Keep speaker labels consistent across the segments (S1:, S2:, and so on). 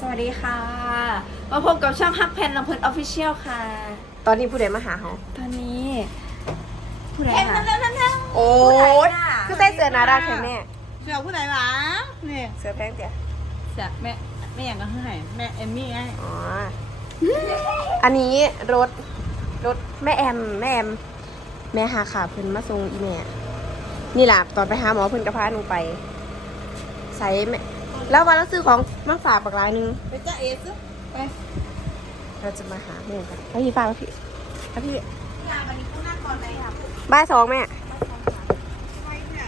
S1: วัสดีค่ะมาพบกับช่องฮักแพนลำเพลินออฟฟิเชียลค่ะ
S2: ตอนนี้ผู้ใดมาหาเขา
S1: ตอนนี้ผู้ใด
S3: เห็น
S1: คะ
S3: นั่น
S2: โอ้ยคือใส่เสื้อนาดาแค่แม่
S3: เสือผู้ใดวะนี่
S2: เสื้อแป้งเตี๋ย
S3: เสือแม่อย่างก็ให้แม่เอมมี่ไง
S2: อ๋อ อันนี้รถแม่แอมแม่หาขาเพิ่นมาส่งอีแม่นี่แหละตอนไปหาหมอเพิ่นกระพาหนูไปใส่แม่แล้ววันเราซื้อของมาฝากปากรายนึง
S3: ไปจ้าเอสไป
S2: เราจะมาหาแม่กันเอาพี่ฟ้ามาพี่เอาพี่
S3: ยาวันนี้กูนั่งก่อนเลยค่ะ
S2: บ่ายสองแม่
S3: ไปเนี่ย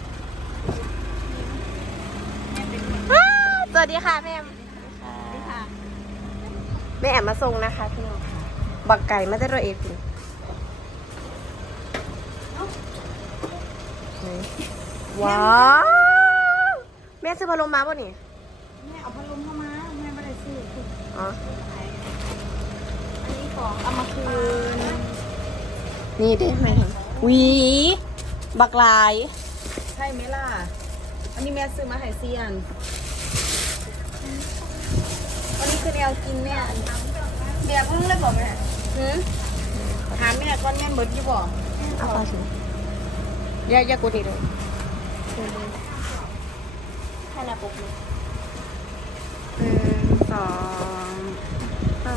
S2: สวัสดีค่ะแม่แอม
S3: ค่ะ
S2: แม่แอมมาส่งนะคะพี่น้องค่ะบักไก่มาได้ตัวเองคุณว้าวแม่ซื้อพัดลมมาป่ะนี่
S3: แม่เอาพัดลมเข้ามาแม่ไม่ได้ซื้อ
S2: อ๋อ
S3: อันนี้ของเอามาคืน
S2: นี่ได้ไหมหวีบักลาย
S3: ใช่ไหมล่ะอันนี้แม่ซื้อมาให้เซียนวันนี้คือแนวกินแม่เบียร์เพิ่งเลยบอกแม่ถามแม่ก้อนแม่เบิร์ดยี่บอก
S2: เอาปลาสิอย่ากดนี่เลยให้ละปุ๊บเลยสองมา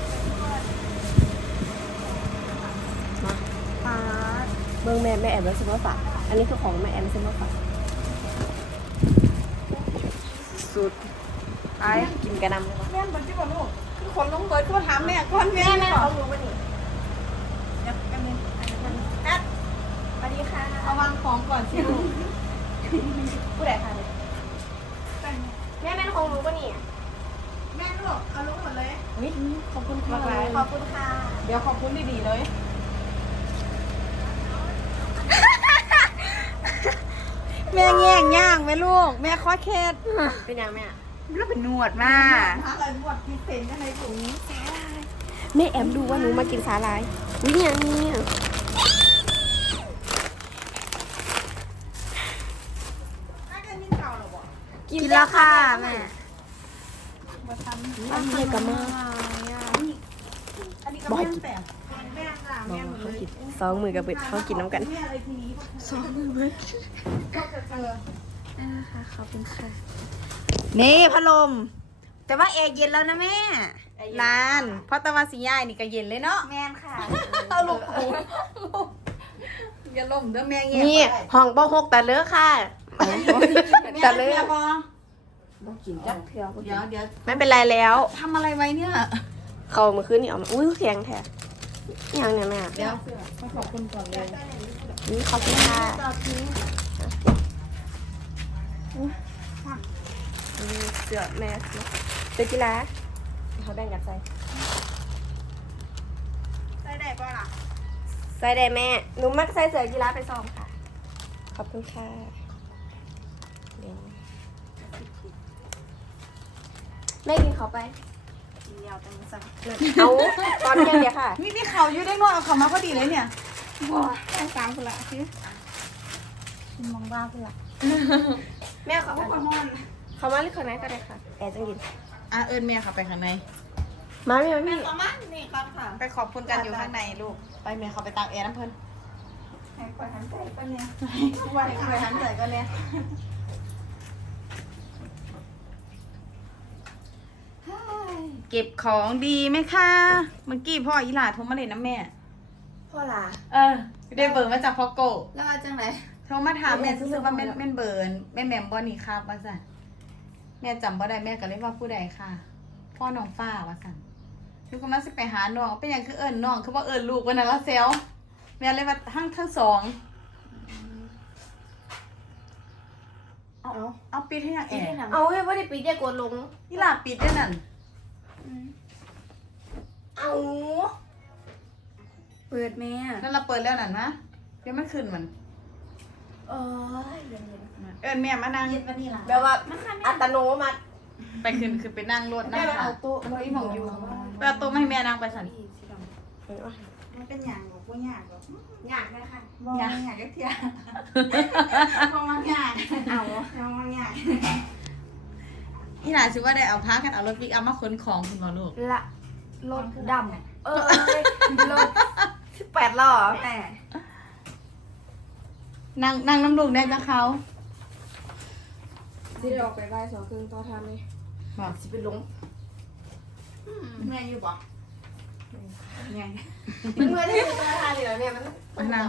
S2: ปลาเบิ้งแม่แอมแล้วซื้อมาฝากอันนี้คือของแม่แอมซื้อมาฝากสุดไอ้กินกระนำเลยปะ
S3: แม่เบิร์ดยี่บอกลูกคือคนลงเบิร์ดก็ถามแม่ก้อนแม่
S2: แม่
S3: บอก
S2: เขารู้ป่ะนี่
S3: เดี๋ยวแป๊บนึงอันนี้มัน
S2: นัดสวัสดีค่ะ
S3: เอาวางของก่อนสิลูก
S2: ผู้ใดคะแม่ของรู้ป่ะนี่
S3: แม่ลูกเอาลงหมดเลย
S2: ขอบคุณค่ะขอบคุณค่ะ
S3: เดี๋ยวขอบคุณดีๆเลย แม่แง่งย่างแม่ลูก แม่ข้อเคส
S2: เป็นยังแม่
S1: แล้วเป็นหนวดมา
S3: อะไรบวดพิเศษยังไงผม
S2: แม่แอมดูว่าหนูมากินสาลายวิอย่างนี้
S3: น่าจะนิ่งเก่าหรอบอก
S1: กินแล้วค่ะแม่
S3: มาทำ
S2: อันนี้กับมา
S3: อันนี้ก็แม่แต่แม่จ้ะ
S2: บอ
S3: แม่
S2: ก
S3: หม
S2: ว่า
S3: ด
S2: เขา
S3: เลย
S2: กินสองมือกับเบิดเขากินน้ำกัน
S3: แม่อะไรทีนี้
S2: สองมือเบิด
S3: ก็จะเจอ
S1: นะคะขอบคุณค่ะ นี่พัดลม แต่ว่าแอร์เย็นแล้วนะแม่
S3: นานเพราะตะวันสีย่ายนี่ก็เย็นเลยเนาะ
S1: แม่นค่ะ
S3: เอาลูกอย่าล่มเด้อแม่เงี้ย
S2: นี่ห้องบ่หกแต่เลือค่ะแต่เลือ
S3: พอ
S2: บ่กินจักเถื่อ
S3: เดี๋ยว
S2: ไม่เป็นไรแล้ว
S3: ทำอะไรไว้เนี่ย
S2: เขาเมื่อคืนนี่ออกมาอุ้ยแข็งแท้ยังเนี่ยแม่
S3: เดี๋ยวมาขอบคุณก่อนเลย
S2: นี่ขอบคุณค่ะเสือแม่เสื้อกีฬาเขาแบ่งกันใส่
S3: ได้ได้ป่ะล่ะ
S2: ใส่ได้แม่หนูมักใส่เสื้อกีฬาไปซ้อมค่ะ ขอบคุณค่ะเดี๋ยวแม่กินเขาไป
S1: กินยาวจังสัง
S2: เอาตอนเที่ยงเดียวค่ะ
S3: นี่เขาอยู่ได้นวดเอาเขามาพอดีเลยเนี่ย
S1: ต้องสามคนละสิ
S3: คุณมองบ้าคุณละ
S2: แม่เขา
S3: โอ้ยฮ้อน
S2: เขามาเรียกคนไหนก็ได้ค่ะแอร์จังกิน
S3: เอิญแม่ค่ะไปข้างใน
S2: มาไม่มาไม่
S1: ประมาณนี้ครับค่ะ
S3: ไปขอบคุณกันอยู่ข้างในลูก ไปแม่เขาไปตากแอร์น้ำเพลิน
S1: ให้คอยหันใจก็เนี่ย
S3: วันนี้ไปหันใจกันเนี่ยเก็บของดีไหมคะเมื่อกี้พ่ออีหลาโทรมาเลยนะแม่
S1: พ่อล่ะ
S3: ได้เบอร์มาจากพ่อโก
S1: แล้วว่าจังไหน
S3: โทรมาถามแม่ซื่อๆว่าแม่นเบอร์แม่แหม่มบ่นี่ครับว่าสั่นแม่จำบ่ได้แม่ก็เลยว่าผู้ใดค่ะ พ่อน้องฟ้าว่าสั่นลูกก็มาสิไปหาน้องเป็นอย่างคือเอิญน้องคือว่าเอิญลูกวันนั้นละเซลแม่เลยว่าทั้งสองเอาปิดให้ยังแอร์
S2: เอาเฮ้ยว่าได้ปีเดียกดลง
S3: อีหลาปิดด้วยนั่น
S2: เอา
S1: เปิดแม่
S3: นั่นเราเปิดแล้วนั่นนะเดี๋ยวมันขึ้นมัน
S1: เอ้ยเย็น
S3: เอิญแม่มานั่ง
S1: เย็นวันนี้ล่ะ
S2: แบบว่าอัตโนมัติ
S3: ไปขึ้นคือไปนั่งรถนั่งค่ะ
S1: เอาโต๊ะ
S3: อีหมองอยู่ไปเอาโต๊ะมาให้แม่นั่งไปสั่น
S1: มันเป็นอย่างหรอกว่ายากหรอก
S2: อยากได้ค่ะ
S1: มองยากก็เทียมองยากเอามองยาก
S3: อีหลานสิว่าได้เอาพากันเอารถปิกอัพมาขนของคุณบ่ลูก
S1: ละรถดำรถ18ล้อแม่
S3: นั่งน้ำลูกได้จ้ะเขา
S2: สิได้ออกไปบ่าย2:30ต่อทำเลย
S3: บอก
S2: สิไปลง
S3: แม่อยู่บ่แม่
S2: มันเมื่อที่จะทานเหรอเนี่ยมัน
S3: มานั่ง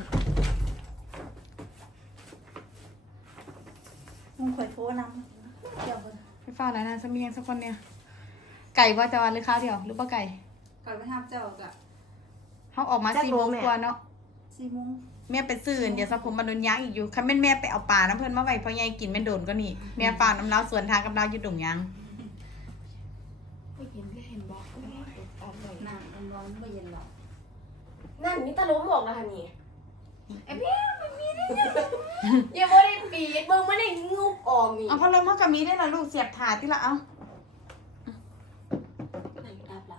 S1: มึงข่อยโทรนำเดี๋ยวก่อน
S3: ไปเฝ้าแล้วนะจะมียังสักคนเนี่ยไก่ว่าจะวันหรือข้าวเดียวหรือว่าไก่
S1: ก่อนไปทำเจ้าจ้ะ
S3: เขาออกมา4 โมงกว่าเนาะ
S1: 4 โมง
S3: แม่ไปซื้อเดี๋ยวสักผมมาโดนยักษ์อีกอยู่คันแม่นแม่ไปเอาปลาน้ำเพิ่นมาไว้เพราะยายกินแม่นโดนก็นี่แม่ฝากน้ำเล้าสวนทางกับเราอยู่ดงยัง
S2: ไม่เห็นก็เห็นบอกอร่อย
S1: น้ำร้อนไม่เย็นหรอก
S2: นั่นนี่ตาล้มบอกนะคะนี่
S1: ไอ้พี่มันมีได้ไง
S2: ยังไม่ได้ปีดเบิ่งไม่ได้งุบออกนี่
S3: เอาพัดลมมากับมีได้ละลูกเสียบถาดที่ละเอา
S2: ไหนดับละ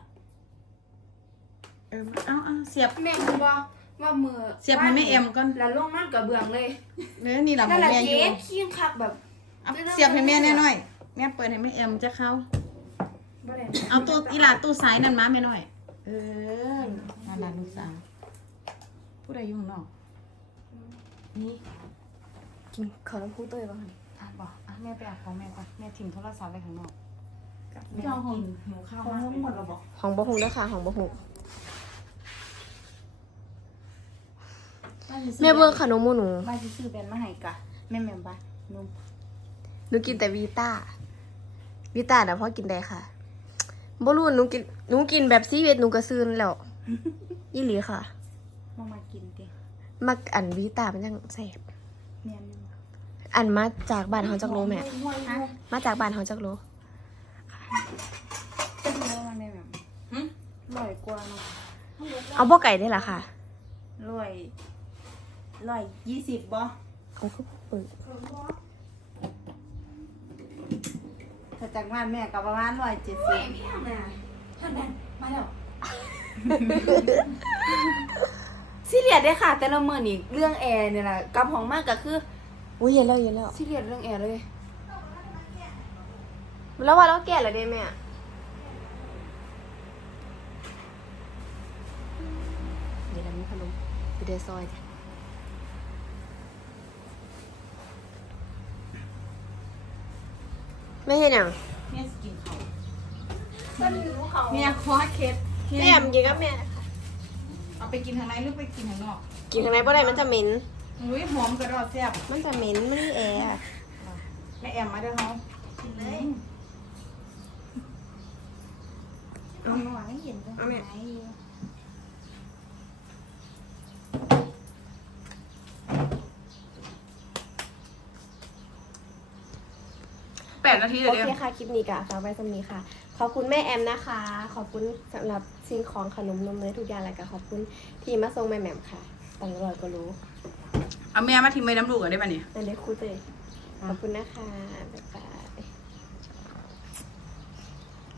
S3: เอาเสียบ
S1: แม่คิดว่ามือ
S3: เสียบให้แม่เอ็มก่อน
S1: แล้วลงนั่นกับเบื้องเลย
S3: นี่ละหม
S1: นั่
S3: อน
S1: แหละ
S3: แม่อ
S1: เจ๊
S3: ยู่
S1: ขี้คักแบบ
S3: เอาเสียบให้แม่แน่หน่อยแม่เปิดให้แม่เอ็มจะเข้า
S1: บ่ได้
S3: เอาตู้อีหลาตู้ซ้ายนั่นมาแม่หน่อยนั่นล่ะลูกสาวผู้ใดอยู่ข้างนอก
S2: นี่กินขาวน้ำพุเตยบ้าง
S3: บอกแม่ไปเอาของแม่ก่อนแม่ทิ้งโทรศัพท์ไว้ข้างนอก
S1: เจ้าของหิวข้าวมากหมดแล้วบอก
S2: ของบะฮุงด้วยค่ะของบะฮุงแม่เบิ่งขนมหมูหนู
S1: บ้านซื้อแบรนด์มาให้กะแม่บ้านนุ่ม
S2: หนูกินแต่วีต้าน่ะพ่อกินได้ค่ะบ่รู้หนูกินแบบซีเวทหนูก็ซื้อแล้วอีหลีค่ะ
S1: มากินติ
S2: มักอันวีต้ามันจังแซ่บ
S1: เนียนอยู่
S2: อันมาจากบ้านเฮาจักโลแม่
S1: ฮะ
S2: มาจากบ้านเฮาจักโล
S1: จะรู้ว่ามันแม่แบบร่อยกว่าเนาะ
S2: เอาบ่ไก่ได้ล่ะค่ะ
S1: ร่อย20บ่
S2: เอาก็เปิด
S1: ถ้าจากบ้านแม่ก็ประมาณ170
S2: พี่ทำน่ะท่านนั้นมาแล้ว
S1: ซีเรียสได้ค่ะ แต่ละมื้อนี่เรื่องแอร์นี่ล่ะกับของมากก็คือ
S2: อุ้ยเย็นแล้ว
S1: ซีเรียสเรื่องแอร์เลย
S2: แล้วว่าเราแก่แล้วเด้แม่เดี๋ยวเรามีขนมไปเดซอยจ้ะไม่เห็นยัง
S3: แม่สกินเขา
S1: ก็มีรู้เขา
S3: แม่คอเคส
S2: แม่กินกับแม่
S3: เอาไปกินทางในหรือไปกินทางนอก
S2: กินข้างในบ่ได้มันจะเหม็น
S3: อุ้ยหอมกระดอดแซ่บ
S2: มันจะเหม็นมันมีแอร์
S3: แม่แอมมาเด้อเฮากินเลย
S1: เอาหวานให้เห็นด้วย
S2: เอาแม่
S3: 8 นาที
S2: โอ
S3: เดี๋ยว
S2: เคค่ะคลิปนี้กะฝากไว้สำนี้ค่ะ ขอบคุณแม่แอมนะคะ ขอบคุณสำหรับสิ่งของขนมนมเนยทุกอย่างเลยค่ะขอบคุณที่มาส่งแม่แหม่มค่ะต่างรอยก็รู้
S3: เอาแม่มาทิ้งไว้น้ำลูกก่อนได้ป่ะเนี่ย
S2: นั่นได้คุยเลยขอบคุณนะคะบ๊ายบาย